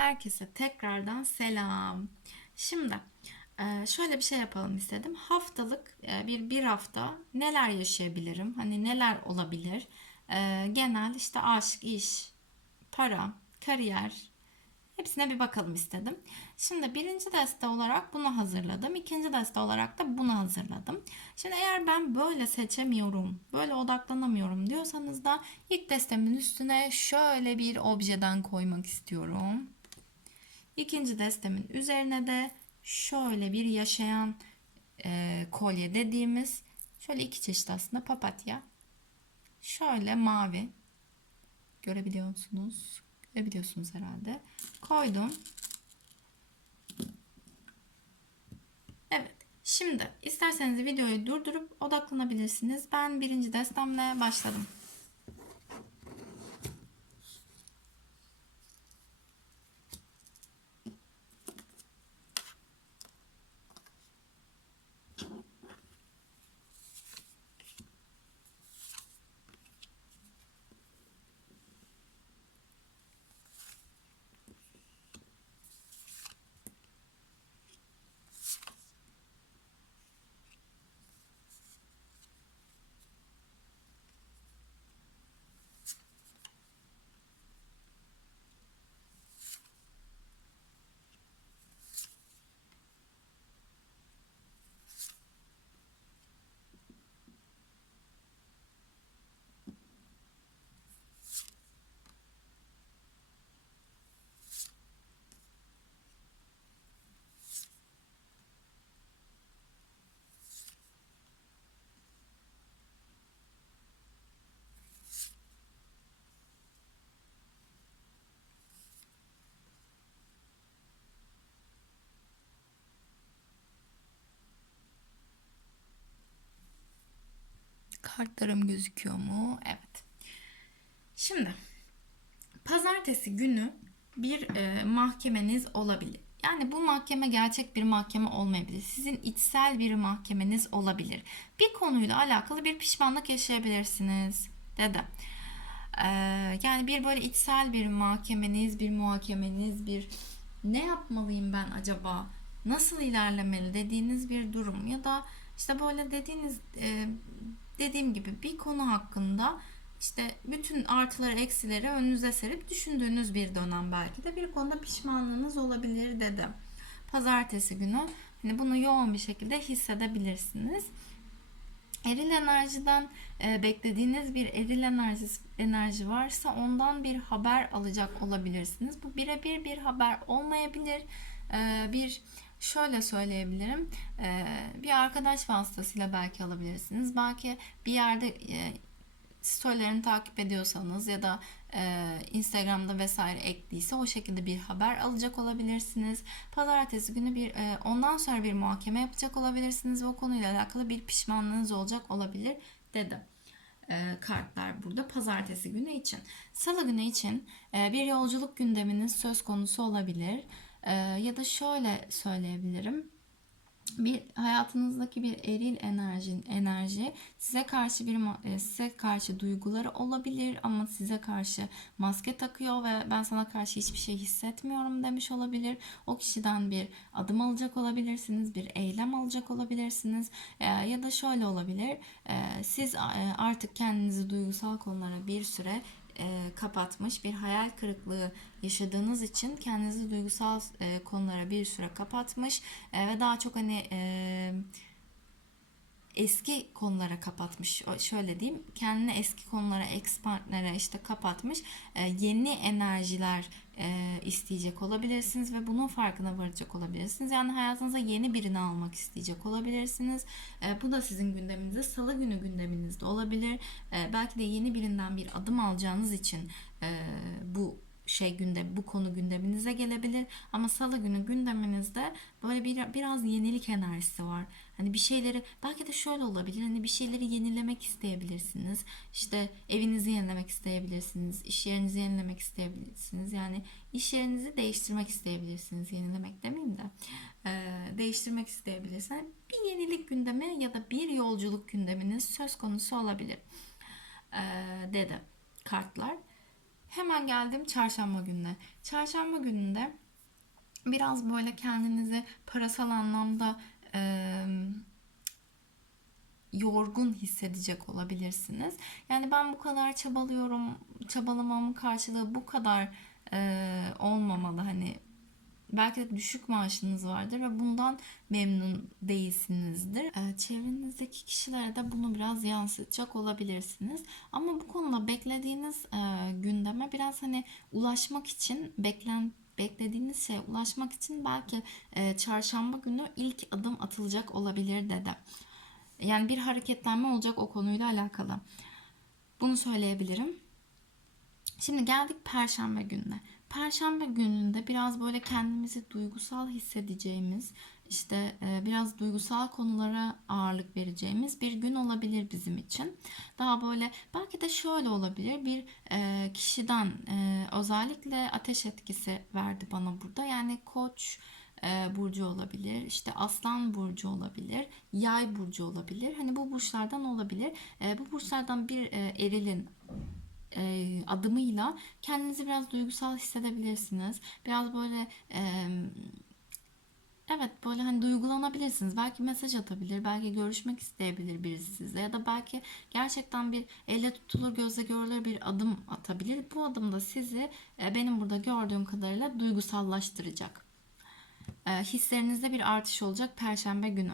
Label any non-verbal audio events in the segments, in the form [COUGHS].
Herkese tekrardan selam. Şimdi e, şöyle bir şey yapalım istedim. Haftalık e, bir bir hafta neler yaşayabilirim? Hani neler olabilir? E, Genel işte aşk, iş, para, kariyer hepsine bir bakalım istedim. Şimdi birinci deste olarak bunu hazırladım. İkinci deste olarak da bunu hazırladım. Şimdi eğer ben böyle seçemiyorum, böyle odaklanamıyorum diyorsanız da ilk destemin üstüne şöyle bir objeden koymak istiyorum. İkinci destemin üzerine de şöyle bir yaşayan e, kolye dediğimiz şöyle iki çeşit aslında papatya. Şöyle mavi. Görebiliyor musunuz? Görebiliyorsunuz herhalde. Koydum. Evet. Şimdi isterseniz videoyu durdurup odaklanabilirsiniz. Ben birinci destemle başladım. Kartlarım gözüküyor mu? Evet. Şimdi pazartesi günü bir e, mahkemeniz olabilir. Yani bu mahkeme gerçek bir mahkeme olmayabilir. Sizin içsel bir mahkemeniz olabilir. Bir konuyla alakalı bir pişmanlık yaşayabilirsiniz dedi. Ee, yani bir böyle içsel bir mahkemeniz, bir muhakemeniz, bir ne yapmalıyım ben acaba? Nasıl ilerlemeli dediğiniz bir durum ya da işte böyle dediğiniz e, dediğim gibi bir konu hakkında işte bütün artıları eksileri önünüze serip düşündüğünüz bir dönem belki de bir konuda pişmanlığınız olabilir dedim. Pazartesi günü hani bunu yoğun bir şekilde hissedebilirsiniz. Eril enerjiden e, beklediğiniz bir eril enerji, enerji varsa ondan bir haber alacak olabilirsiniz. Bu birebir bir haber olmayabilir. E, bir şöyle söyleyebilirim. Bir arkadaş vasıtasıyla belki alabilirsiniz. Belki bir yerde storylerini takip ediyorsanız ya da Instagram'da vesaire ekliyse o şekilde bir haber alacak olabilirsiniz. Pazartesi günü bir ondan sonra bir muhakeme yapacak olabilirsiniz o konuyla alakalı bir pişmanlığınız olacak olabilir dedim e, kartlar burada pazartesi günü için. Salı günü için bir yolculuk gündeminiz söz konusu olabilir. E, ya da şöyle söyleyebilirim bir hayatınızdaki bir eril enerjin enerji size karşı bir e, size karşı duyguları olabilir ama size karşı maske takıyor ve ben sana karşı hiçbir şey hissetmiyorum demiş olabilir. O kişiden bir adım alacak olabilirsiniz, bir eylem alacak olabilirsiniz e, ya da şöyle olabilir. E, siz artık kendinizi duygusal konulara bir süre e, kapatmış, bir hayal kırıklığı yaşadığınız için kendinizi duygusal e, konulara bir süre kapatmış e, ve daha çok hani e, eski konulara kapatmış. Şöyle diyeyim, kendini eski konulara, ex partnere işte kapatmış. E, yeni enerjiler e, isteyecek olabilirsiniz ve bunun farkına varacak olabilirsiniz. Yani hayatınıza yeni birini almak isteyecek olabilirsiniz. E, bu da sizin gündeminizde, salı günü gündeminizde olabilir. E, belki de yeni birinden bir adım alacağınız için e, bu şey günde bu konu gündeminize gelebilir ama salı günü gündeminizde böyle bir biraz yenilik enerjisi var. Hani bir şeyleri belki de şöyle olabilir. Hani bir şeyleri yenilemek isteyebilirsiniz. İşte evinizi yenilemek isteyebilirsiniz. iş yerinizi yenilemek isteyebilirsiniz. Yani iş yerinizi değiştirmek isteyebilirsiniz. Yenilemek demeyeyim de. Ee, değiştirmek isteyebilirsiniz. Bir yenilik gündemi ya da bir yolculuk gündeminiz söz konusu olabilir. Ee, dedi kartlar. Hemen geldim çarşamba gününe. Çarşamba gününde biraz böyle kendinizi parasal anlamda e, yorgun hissedecek olabilirsiniz. Yani ben bu kadar çabalıyorum, çabalamamın karşılığı bu kadar e, olmamalı. Hani belki de düşük maaşınız vardır ve bundan memnun değilsinizdir. E, çevrenizdeki kişilere de bunu biraz yansıtacak olabilirsiniz. Ama bu konuda beklediğiniz e, gündeme biraz hani ulaşmak için beklen beklediğiniz şeye ulaşmak için belki e, çarşamba günü ilk adım atılacak olabilir dedi. Yani bir hareketlenme olacak o konuyla alakalı. Bunu söyleyebilirim. Şimdi geldik Perşembe gününe. Perşembe gününde biraz böyle kendimizi duygusal hissedeceğimiz, işte e, biraz duygusal konulara ağırlık vereceğimiz bir gün olabilir bizim için. Daha böyle belki de şöyle olabilir bir e, kişiden e, özellikle ateş etkisi verdi bana burada. Yani koç, burcu olabilir, işte aslan burcu olabilir, yay burcu olabilir. Hani bu burçlardan olabilir. Bu burçlardan bir erilin adımıyla kendinizi biraz duygusal hissedebilirsiniz. Biraz böyle e, Evet böyle hani duygulanabilirsiniz. Belki mesaj atabilir, belki görüşmek isteyebilir birisi size ya da belki gerçekten bir elle tutulur, gözle görülür bir adım atabilir. Bu adım da sizi e, benim burada gördüğüm kadarıyla duygusallaştıracak. E, hislerinizde bir artış olacak Perşembe günü.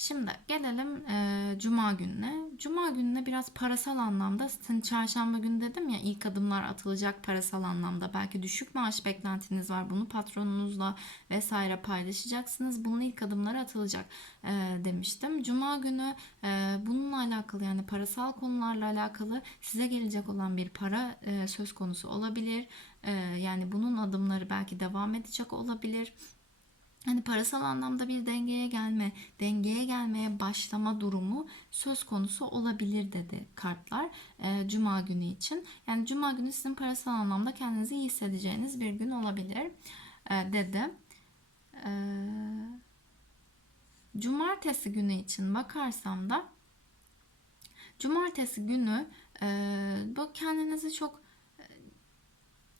Şimdi gelelim e, Cuma gününe. Cuma gününe biraz parasal anlamda, sizin çarşamba günü dedim ya ilk adımlar atılacak parasal anlamda. Belki düşük maaş beklentiniz var. Bunu patronunuzla vesaire paylaşacaksınız. Bunun ilk adımları atılacak e, demiştim. Cuma günü e, bununla alakalı yani parasal konularla alakalı size gelecek olan bir para e, söz konusu olabilir. E, yani bunun adımları belki devam edecek olabilir hani parasal anlamda bir dengeye gelme, dengeye gelmeye başlama durumu söz konusu olabilir dedi kartlar e, Cuma günü için. Yani Cuma günü sizin parasal anlamda kendinizi iyi hissedeceğiniz bir gün olabilir e, dedi. E, Cumartesi günü için bakarsam da Cumartesi günü e, bu kendinizi çok e,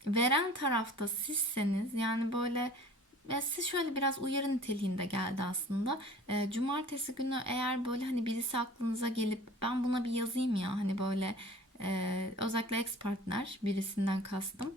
veren tarafta sizseniz yani böyle siz şöyle biraz uyarı niteliğinde geldi aslında. E, cumartesi günü eğer böyle hani birisi aklınıza gelip ben buna bir yazayım ya hani böyle e, özellikle ex partner birisinden kastım.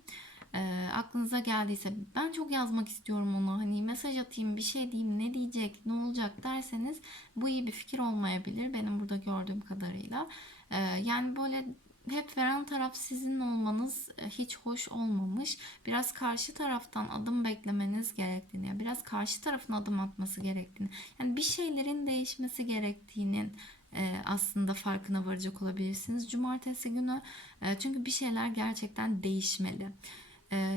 E, aklınıza geldiyse ben çok yazmak istiyorum ona hani mesaj atayım bir şey diyeyim ne diyecek ne olacak derseniz bu iyi bir fikir olmayabilir benim burada gördüğüm kadarıyla. E, yani böyle hep veren taraf sizin olmanız e, hiç hoş olmamış. Biraz karşı taraftan adım beklemeniz gerektiğini, biraz karşı tarafın adım atması gerektiğini, yani bir şeylerin değişmesi gerektiğinin e, aslında farkına varacak olabilirsiniz. Cumartesi günü e, çünkü bir şeyler gerçekten değişmeli.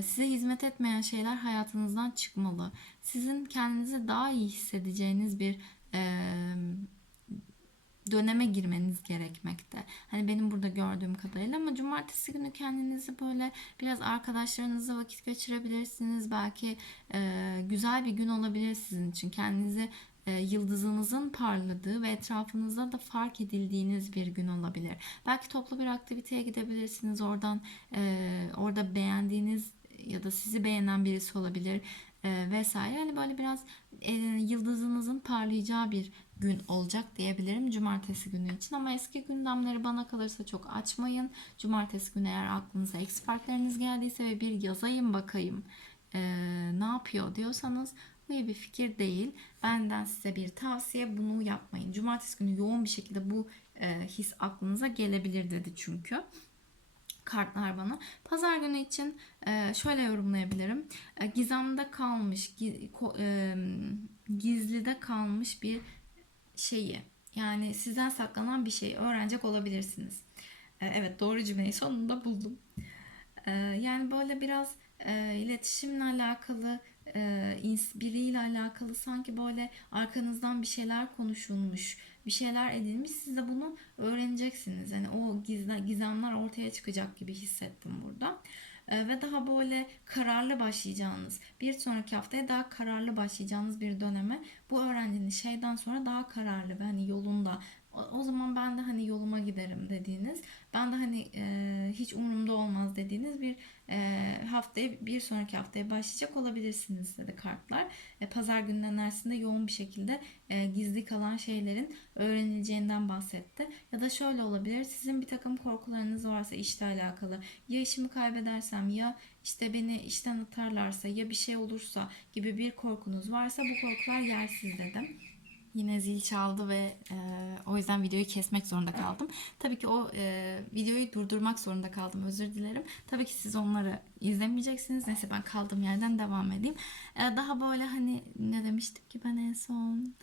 Size hizmet etmeyen şeyler hayatınızdan çıkmalı. Sizin kendinizi daha iyi hissedeceğiniz bir döneme girmeniz gerekmekte. Hani benim burada gördüğüm kadarıyla ama cumartesi günü kendinizi böyle biraz arkadaşlarınızla vakit geçirebilirsiniz. Belki e, güzel bir gün olabilir sizin için. Kendinizi e, yıldızınızın parladığı ve etrafınızda da fark edildiğiniz bir gün olabilir. Belki toplu bir aktiviteye gidebilirsiniz. Oradan e, orada beğendiğiniz ya da sizi beğenen birisi olabilir e, vesaire. Yani böyle biraz e, yıldızınızın parlayacağı bir gün olacak diyebilirim cumartesi günü için. Ama eski gündemleri bana kalırsa çok açmayın. Cumartesi günü eğer aklınıza ekspertleriniz geldiyse ve bir yazayım bakayım e, ne yapıyor diyorsanız bu iyi bir fikir değil. Benden size bir tavsiye bunu yapmayın. Cumartesi günü yoğun bir şekilde bu e, his aklınıza gelebilir dedi çünkü kartlar bana. Pazar günü için e, şöyle yorumlayabilirim. E, gizemde kalmış, e, gizlide kalmış bir şeyi yani sizden saklanan bir şeyi öğrenecek olabilirsiniz. Evet doğru cümleyi sonunda buldum. Yani böyle biraz iletişimle alakalı biriyle alakalı sanki böyle arkanızdan bir şeyler konuşulmuş bir şeyler edilmiş. Siz de bunu öğreneceksiniz. Yani o gizle, gizemler ortaya çıkacak gibi hissettim burada. Ee, ve daha böyle kararlı başlayacağınız, bir sonraki haftaya daha kararlı başlayacağınız bir döneme bu öğrendiğiniz şeyden sonra daha kararlı ve hani yolunda O, zaman ben de hani yoluma giderim dediğiniz, ben de hani e, hiç umurumda olmaz dediğiniz bir e, haftaya bir sonraki haftaya başlayacak olabilirsiniz dedi kartlar. E, Pazar günü enerjisinde yoğun bir şekilde e, gizli kalan şeylerin öğrenileceğinden bahsetti. Ya da şöyle olabilir. Sizin bir takım korkularınız varsa işle alakalı. Ya işimi kaybedersem ya işte beni işten atarlarsa ya bir şey olursa gibi bir korkunuz varsa bu korkular yersiz dedim. Yine zil çaldı ve e, o yüzden videoyu kesmek zorunda kaldım. Tabii ki o e, videoyu durdurmak zorunda kaldım. Özür dilerim. Tabii ki siz onları izlemeyeceksiniz. Neyse ben kaldığım yerden devam edeyim. E, daha böyle hani ne demiştim ki ben en son?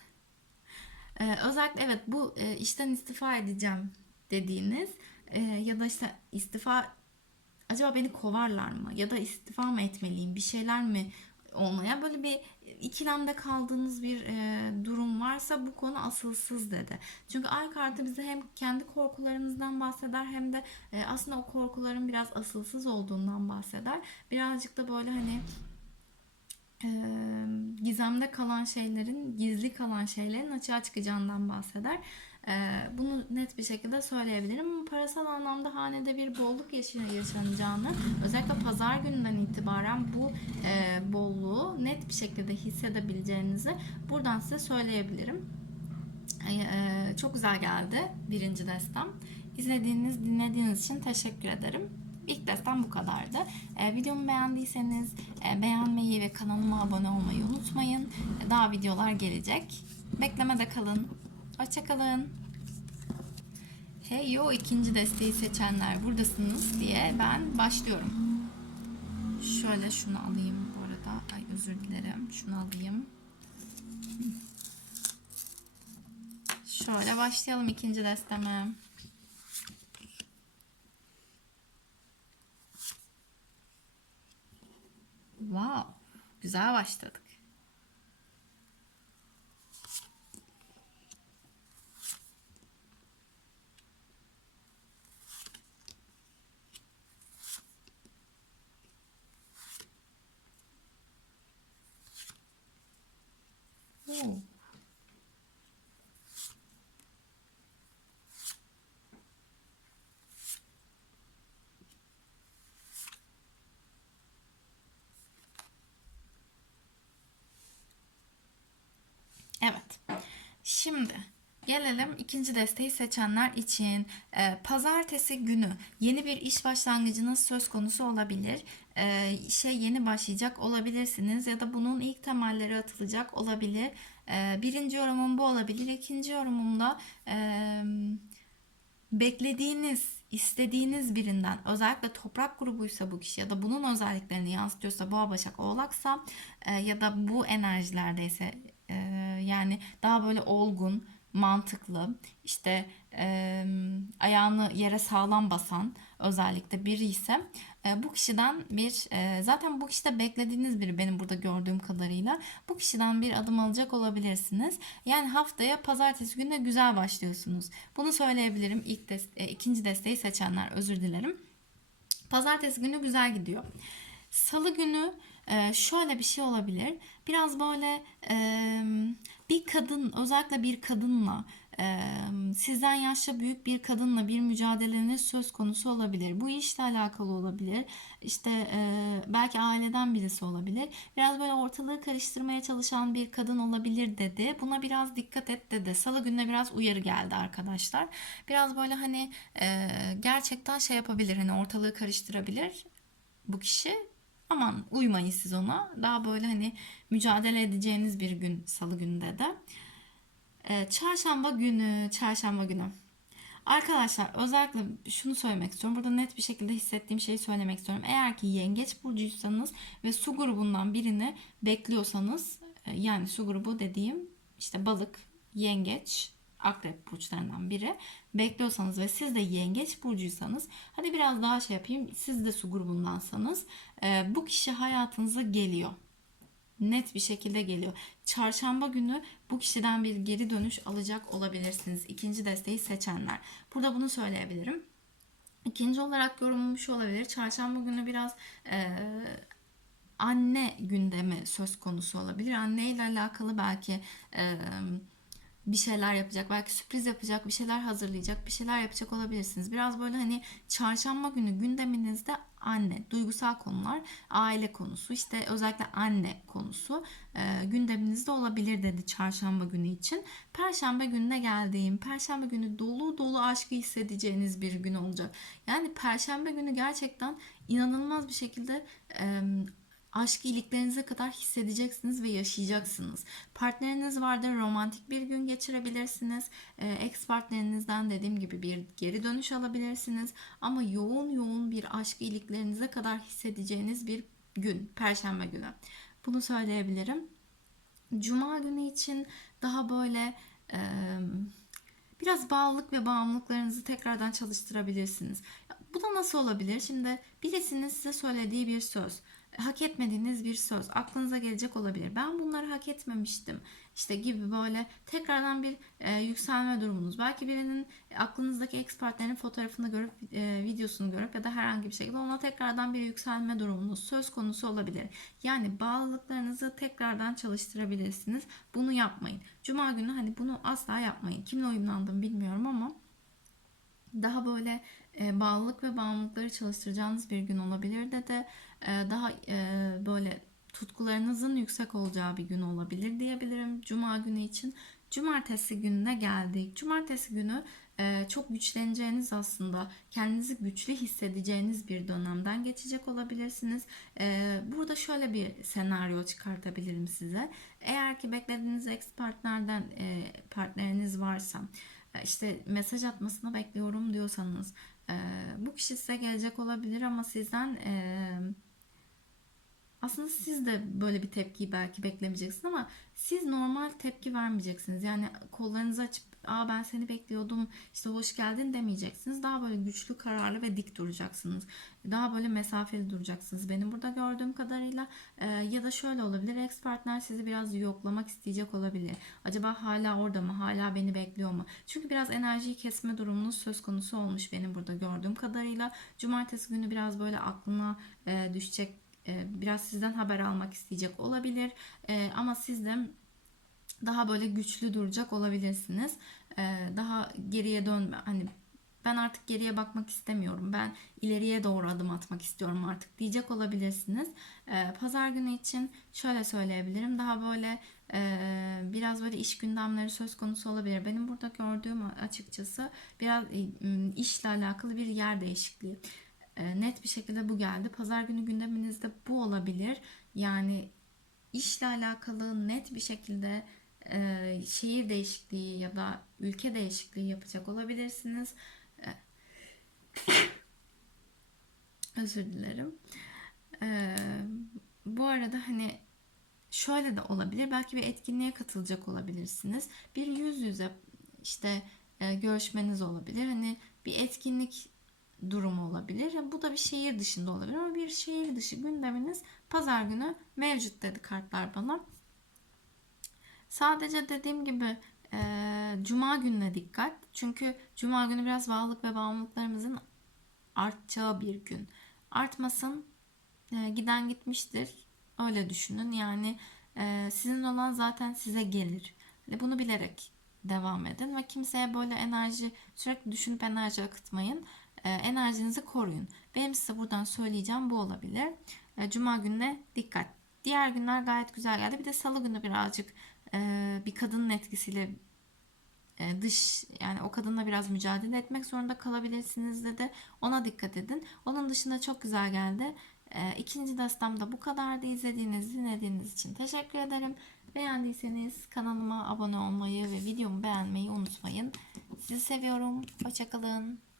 E, özellikle evet bu e, işten istifa edeceğim dediğiniz e, ya da işte istifa acaba beni kovarlar mı ya da istifa mı etmeliyim bir şeyler mi olmaya böyle bir ikilemde kaldığınız bir e, durum varsa bu konu asılsız dedi. Çünkü ay kartı bize hem kendi korkularımızdan bahseder hem de e, aslında o korkuların biraz asılsız olduğundan bahseder. Birazcık da böyle hani e, gizemde kalan şeylerin, gizli kalan şeylerin açığa çıkacağından bahseder. E, bunu net bir şekilde söyleyebilirim. Parasal anlamda hanede bir bolluk yaşa- yaşanacağını, özellikle pazar gününden itibaren bu e, bolluğu net bir şekilde hissedebileceğinizi buradan size söyleyebilirim. E, çok güzel geldi birinci destem. İzlediğiniz, dinlediğiniz için teşekkür ederim. İlk destem bu kadardı. E, videomu beğendiyseniz e, beğenmeyi ve kanalıma abone olmayı unutmayın. E, daha videolar gelecek. Beklemede kalın. Hoşçakalın. Hey yo ikinci desteği seçenler buradasınız diye ben başlıyorum. Şöyle şunu alayım bu arada. Ay özür dilerim. Şunu alayım. Şöyle başlayalım ikinci desteme. Wow. Güzel başladık. Evet. Şimdi gelelim ikinci desteği seçenler için. Ee, pazartesi günü yeni bir iş başlangıcınız söz konusu olabilir. Ee, işe yeni başlayacak olabilirsiniz ya da bunun ilk temelleri atılacak olabilir. Ee, birinci yorumum bu olabilir. İkinci yorumumda e, beklediğiniz, istediğiniz birinden özellikle toprak grubuysa bu kişi ya da bunun özelliklerini yansıtıyorsa boğa başak oğlaksa e, ya da bu enerjilerdeyse e, yani daha böyle olgun, mantıklı, işte e, ayağını yere sağlam basan özellikle biri ise e, bu kişiden bir e, zaten bu kişide beklediğiniz biri benim burada gördüğüm kadarıyla bu kişiden bir adım alacak olabilirsiniz. Yani haftaya pazartesi gününe güzel başlıyorsunuz. Bunu söyleyebilirim. İlk des- e, ikinci desteği seçenler özür dilerim. Pazartesi günü güzel gidiyor. Salı günü e, şöyle bir şey olabilir. Biraz böyle e, bir kadın özellikle bir kadınla e, sizden yaşça büyük bir kadınla bir mücadeleniz söz konusu olabilir. Bu işle alakalı olabilir. İşte e, belki aileden birisi olabilir. Biraz böyle ortalığı karıştırmaya çalışan bir kadın olabilir dedi. Buna biraz dikkat et dedi. Salı gününe biraz uyarı geldi arkadaşlar. Biraz böyle hani e, gerçekten şey yapabilir. Hani ortalığı karıştırabilir bu kişi aman uymayın siz ona. Daha böyle hani mücadele edeceğiniz bir gün salı günü de. Ee, çarşamba günü, çarşamba günü. Arkadaşlar özellikle şunu söylemek istiyorum. Burada net bir şekilde hissettiğim şeyi söylemek istiyorum. Eğer ki yengeç burcuysanız ve su grubundan birini bekliyorsanız e, yani su grubu dediğim işte balık, yengeç, akrep burçlarından biri bekliyorsanız ve siz de yengeç burcuysanız hadi biraz daha şey yapayım siz de su grubundansanız e, bu kişi hayatınıza geliyor net bir şekilde geliyor. Çarşamba günü bu kişiden bir geri dönüş alacak olabilirsiniz. İkinci desteği seçenler. Burada bunu söyleyebilirim. İkinci olarak yorumum şu olabilir. Çarşamba günü biraz e, anne gündemi söz konusu olabilir. Anne ile alakalı belki e, bir şeyler yapacak. Belki sürpriz yapacak, bir şeyler hazırlayacak, bir şeyler yapacak olabilirsiniz. Biraz böyle hani çarşamba günü gündeminizde anne, duygusal konular, aile konusu, işte özellikle anne konusu e, gündeminizde olabilir dedi çarşamba günü için. Perşembe gününe geldiğim, perşembe günü dolu dolu aşkı hissedeceğiniz bir gün olacak. Yani perşembe günü gerçekten inanılmaz bir şekilde e, aşk iliklerinize kadar hissedeceksiniz ve yaşayacaksınız. Partneriniz vardır, romantik bir gün geçirebilirsiniz. Ee, ex partnerinizden dediğim gibi bir geri dönüş alabilirsiniz. Ama yoğun yoğun bir aşk iliklerinize kadar hissedeceğiniz bir gün, perşembe günü. Bunu söyleyebilirim. Cuma günü için daha böyle e, biraz bağlılık ve bağımlılıklarınızı tekrardan çalıştırabilirsiniz. Bu da nasıl olabilir? Şimdi birisinin size söylediği bir söz hak etmediğiniz bir söz aklınıza gelecek olabilir. Ben bunları hak etmemiştim. İşte gibi böyle tekrardan bir e, yükselme durumunuz. Belki birinin aklınızdaki ex partnerin fotoğrafını görüp e, videosunu görüp ya da herhangi bir şekilde ona tekrardan bir yükselme durumunuz söz konusu olabilir. Yani bağlılıklarınızı tekrardan çalıştırabilirsiniz. Bunu yapmayın. Cuma günü hani bunu asla yapmayın. Kimle uyumlandım bilmiyorum ama daha böyle e, bağlılık ve bağımlılıkları çalıştıracağınız bir gün olabilir de de e, daha e, böyle tutkularınızın yüksek olacağı bir gün olabilir diyebilirim Cuma günü için. Cumartesi gününe geldik. Cumartesi günü e, çok güçleneceğiniz aslında kendinizi güçlü hissedeceğiniz bir dönemden geçecek olabilirsiniz. E, burada şöyle bir senaryo çıkartabilirim size. Eğer ki beklediğiniz ex partnerden e, partneriniz varsa e, işte mesaj atmasını bekliyorum diyorsanız bu kişi size gelecek olabilir ama sizden aslında siz de böyle bir tepkiyi belki beklemeyeceksiniz ama siz normal tepki vermeyeceksiniz. Yani kollarınızı açıp Aa ben seni bekliyordum işte hoş geldin demeyeceksiniz. Daha böyle güçlü, kararlı ve dik duracaksınız. Daha böyle mesafeli duracaksınız. Benim burada gördüğüm kadarıyla e, ya da şöyle olabilir. Ex partner sizi biraz yoklamak isteyecek olabilir. Acaba hala orada mı? Hala beni bekliyor mu? Çünkü biraz enerjiyi kesme durumunuz söz konusu olmuş benim burada gördüğüm kadarıyla. Cumartesi günü biraz böyle aklına e, düşecek biraz sizden haber almak isteyecek olabilir. E, ama siz de daha böyle güçlü duracak olabilirsiniz. E, daha geriye dönme hani ben artık geriye bakmak istemiyorum. Ben ileriye doğru adım atmak istiyorum artık diyecek olabilirsiniz. Pazar günü için şöyle söyleyebilirim. Daha böyle biraz böyle iş gündemleri söz konusu olabilir. Benim burada gördüğüm açıkçası biraz işle alakalı bir yer değişikliği. E, net bir şekilde bu geldi. Pazar günü gündeminizde bu olabilir. Yani işle alakalı net bir şekilde e, şehir değişikliği ya da ülke değişikliği yapacak olabilirsiniz. E, [COUGHS] özür dilerim. bu arada hani şöyle de olabilir. Belki bir etkinliğe katılacak olabilirsiniz. Bir yüz yüze işte görüşmeniz olabilir. Hani bir etkinlik durumu olabilir. Bu da bir şehir dışında olabilir ama bir şehir dışı gündeminiz pazar günü mevcut dedi kartlar bana. Sadece dediğim gibi e, cuma gününe dikkat. Çünkü cuma günü biraz bağlılık ve bağımlılıklarımızın artacağı bir gün. Artmasın e, giden gitmiştir. Öyle düşünün. Yani e, sizin olan zaten size gelir. Hani bunu bilerek devam edin ve kimseye böyle enerji sürekli düşünüp enerji akıtmayın enerjinizi koruyun. Benim size buradan söyleyeceğim bu olabilir. E, Cuma gününe dikkat. Diğer günler gayet güzel geldi. Bir de salı günü birazcık e, bir kadının etkisiyle e, dış yani o kadınla biraz mücadele etmek zorunda kalabilirsiniz dedi. Ona dikkat edin. Onun dışında çok güzel geldi. E, ikinci destem de bu kadardı. İzlediğiniz, dinlediğiniz için teşekkür ederim. Beğendiyseniz kanalıma abone olmayı ve videomu beğenmeyi unutmayın. Sizi seviyorum. Hoşçakalın.